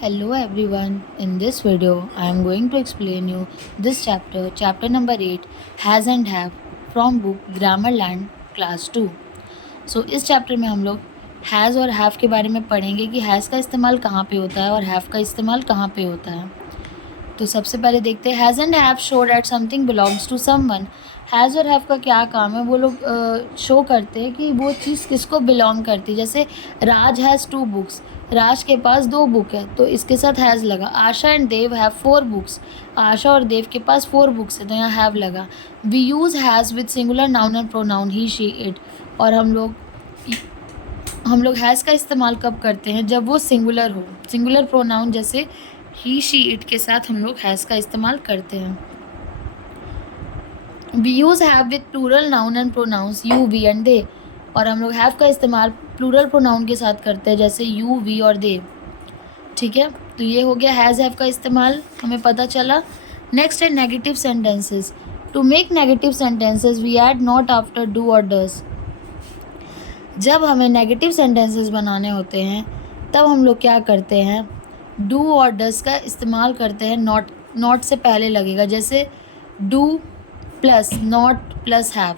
Hello everyone, in this video I am going to explain you this chapter number 8 has and have from book Grammarland class 2। सो इस chapter में हम लोग has और have के बारे में पढ़ेंगे कि हैज़ का इस्तेमाल कहाँ पे होता है और हैव का इस्तेमाल कहाँ पे होता है। तो सबसे पहले देखते हैं has and have show that something belongs to someone. Has और हैव का क्या काम है, वो लोग शो करते हैं कि वो चीज़ किसको बिलोंग करती है। जैसे राज हैज़ 2 बुक्स, राज के पास 2 बुक है तो इसके साथ हैज़ लगा। आशा एंड देव हैव 4 बुक्स, आशा और देव के पास 4 बुक्स है तो यहाँ हैव लगा। We use has with singular noun and pronoun he she it. और हम लोग हैज़ का इस्तेमाल कब करते हैं, जब वो सिंगुलर हो, सिंगुलर प्रोनाउन जैसे ही शी इट के साथ हम लोग हैज़ का इस्तेमाल करते हैं। We use have with plural noun and pronouns you we and they. और हम लोग हैव का इस्तेमाल प्लूरल प्रोनाउन के साथ करते हैं जैसे यू वी और दे। ठीक है, तो ये हो गया हैज़ हैव का इस्तेमाल, हमें पता चला। नेक्स्ट है negative sentences. To make negative sentences we add not after do और डज। जब हमें नेगेटिव सेंटेंसेस बनाने होते हैं तब हम लोग क्या करते हैं, डू और डज का इस्तेमाल करते हैं। नॉट से पहले लगेगा, जैसे do plus not plus have.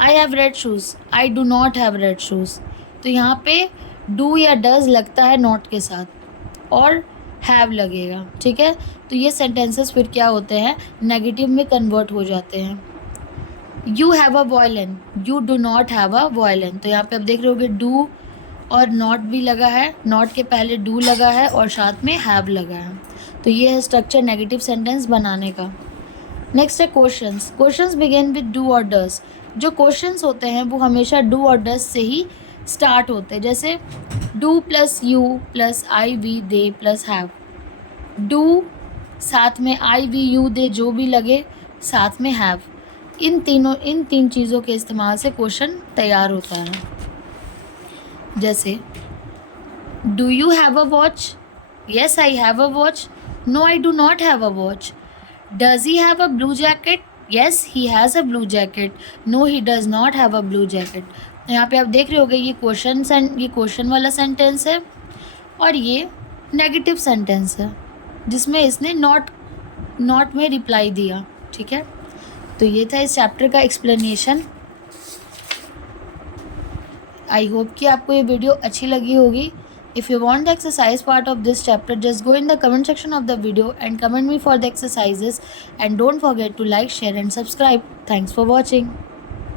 I have read shoes, I do not have read shoes. तो यहाँ पे डू या डज लगता है नॉट के साथ और हैव लगेगा। ठीक है, तो ये सेंटेंसेस फिर क्या होते हैं, नेगेटिव में कन्वर्ट हो जाते हैं। You have a violin, you do not have a violin. तो यहाँ पे आप देख रहे होगे डू और नॉट भी लगा है, नॉट के पहले डू लगा है और साथ में हैव लगा है। तो ये है स्ट्रक्चर नेगेटिव सेंटेंस बनाने का। नेक्स्ट है questions. Questions begin with do और डज। जो क्वेश्चंस होते हैं वो हमेशा डू और डज से ही स्टार्ट होते हैं। जैसे do plus you plus I we they plus have. Do साथ में आई वी यू दे जो भी लगे साथ में हैव। इन तीन चीज़ों के इस्तेमाल से क्वेश्चन तैयार होता है। जैसे do you have a watch, yes I have a watch, no I do not have a watch. Does he have a blue jacket, yes he has a blue jacket, no he does not have a blue jacket. यहाँ पे आप देख रहे होगे ये question वाला sentence है और ये नेगेटिव सेंटेंस है जिसमें इसने नॉट में रिप्लाई दिया। ठीक है, तो ये था इस चैप्टर का एक्सप्लेनेशन। आई होप कि आपको ये वीडियो अच्छी लगी होगी। If you want the exercise part of this chapter, just go in the comment section of the video and comment me for the exercises, and don't forget to like, share and subscribe. Thanks for watching.